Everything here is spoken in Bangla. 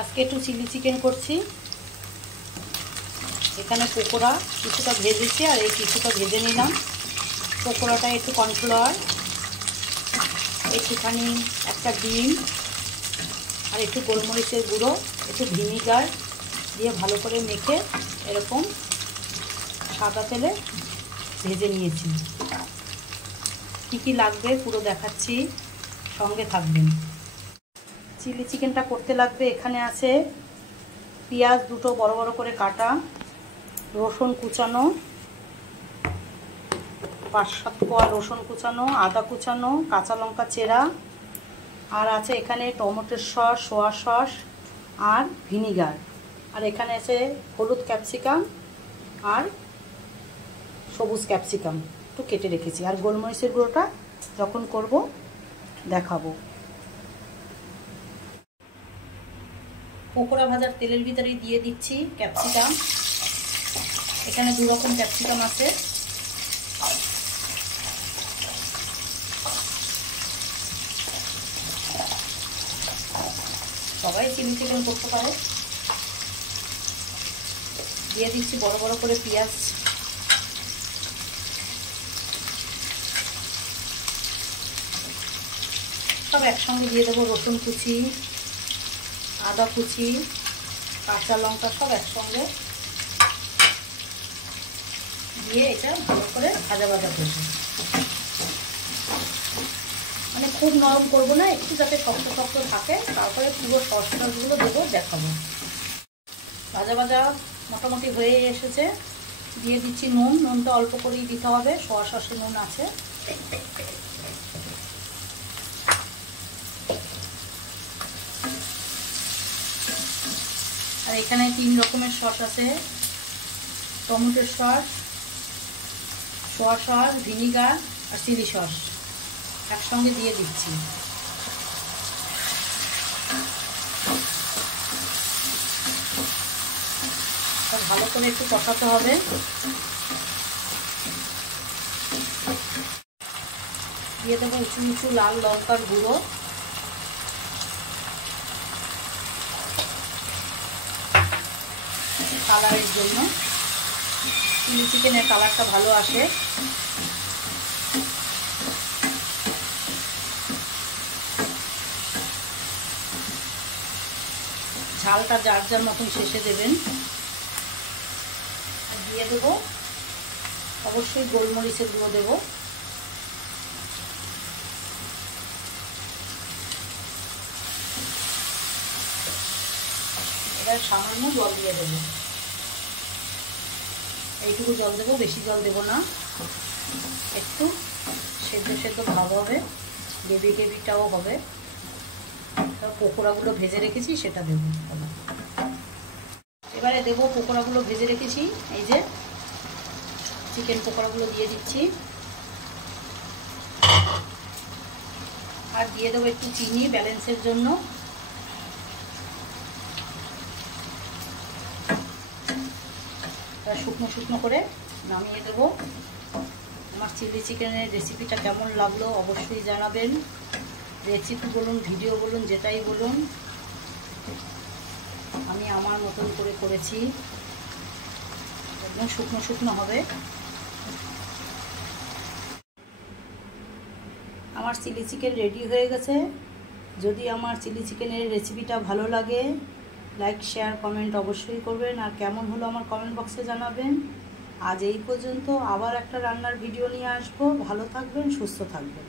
আজকে একটু চিলি চিকেন করছি। এখানে পকোড়া কিছুটা ভেজেছি আর এই কিছুটা ভেজে নিলাম। পকোড়াটা একটু কর্নফ্লাওয়ার, একটুখানি একটা ডিম আর একটু গোলমরিচের গুঁড়ো, একটু ভিনিগার দিয়ে ভালো করে মেখে এরকম সাদা তেলে ভেজে নিয়েছি। কী কী লাগবে পুরো দেখাচ্ছি, সঙ্গে থাকবেন। চিলি চিকেনটা করতে লাগবে, এখানে আছে পেঁয়াজ দুটো বড় বড় করে কাটা, রসুন কুচানো 5-7 কোয়া রসুন কুচানো, আদা কুচানো, কাঁচা লঙ্কা চেরা, আর আছে এখানে টমেটোর সস, সোয়া সস আর ভিনিগার, আর এখানে আছে হলুদ ক্যাপসিকাম আর সবুজ ক্যাপসিকাম একটু কেটে রেখেছি, আর গোলমরিচের গুঁড়োটা যখন করব দেখাবো। পকোড়া ভাজার তেলের ভিতরে দিয়ে দিচ্ছি ক্যাপসিকাম। এখানে 2 রকম ক্যাপসিকাম আছে। সবাই চিলি চিকেন করতে পারে। দিয়ে দিচ্ছি বড় বড় করে পেঁয়াজ, সব একসঙ্গে দিয়ে দেবো। রসুন কুচি, আদা কুচি, কাঁচা লঙ্কা সব একসঙ্গে দিয়ে এটা ভালো করে ভাজা ভাজা করবো। মানে খুব নরম করবো না, একটু যাতে শক্ত শক্ত থাকে। তারপরে পুরো সস টসগুলো দেবো, দেখাবো। ভাজা ভাজা মোটামুটি হয়ে এসেছে। দিয়ে দিচ্ছি নুন। নুনটা অল্প করেই দিতে হবে, সোয়া সসে নুন আছে। আর এখানে 3 রকমের সস আছে, টমেটোর সস, সোয়া সস, ভিনিগার আর চিলি সস একসঙ্গে দিয়ে দিচ্ছি। ভালো করে একটু কষাতে হবে। দিয়ে দেবো উঁচু উঁচু লাল লঙ্কার গুঁড়ো, কালারের জন্য। চিলি চিকেনের কালারটা ভালো আসে। ঝালটা যার যার মতন শেষে দেবেন। দিয়ে দেবো অবশ্যই গোলমরিচের গুঁড়ো দেবো। এবার সামান্য জল দিয়ে দেবো, এইটুকু জল দেবো, বেশি জল দেবো না। একটু সেদ্ধ সেদ্ধ ভাব হবে, গ্রেভি গ্রেভিটাও হবে। পকোড়াগুলো ভেজে রেখেছি সেটা দেবো। এবারে দেবো পকোড়াগুলো ভেজে রেখেছি, এই যে চিকেন পকোড়াগুলো দিয়ে দিচ্ছি। আর দিয়ে দেবো একটু চিনি ব্যালেন্সের জন্য। শুকনো শুকনো করে নামিয়ে দেবো। আমার চিলি চিকেনের রেসিপিটা কেমন লাগলো অবশ্যই জানাবেন। রেসিপি বলুন, ভিডিও বলুন, যেটাই বলুন, আমি আমার মতন করে করেছি। একদম শুকনো শুকনো হবে। আমার চিলি চিকেন রেডি হয়ে গেছে। যদি আমার চিলি চিকেনের রেসিপিটা ভালো লাগে, লাইক শেয়ার কমেন্ট অবশ্যই করবেন। আর কেমন হলো আমার কমেন্ট বক্সে জানাবেন। আজ এই পর্যন্ত, আবার একটা রান্নার ভিডিও নিয়ে আসবো। ভালো থাকবেন, সুস্থ থাকবেন।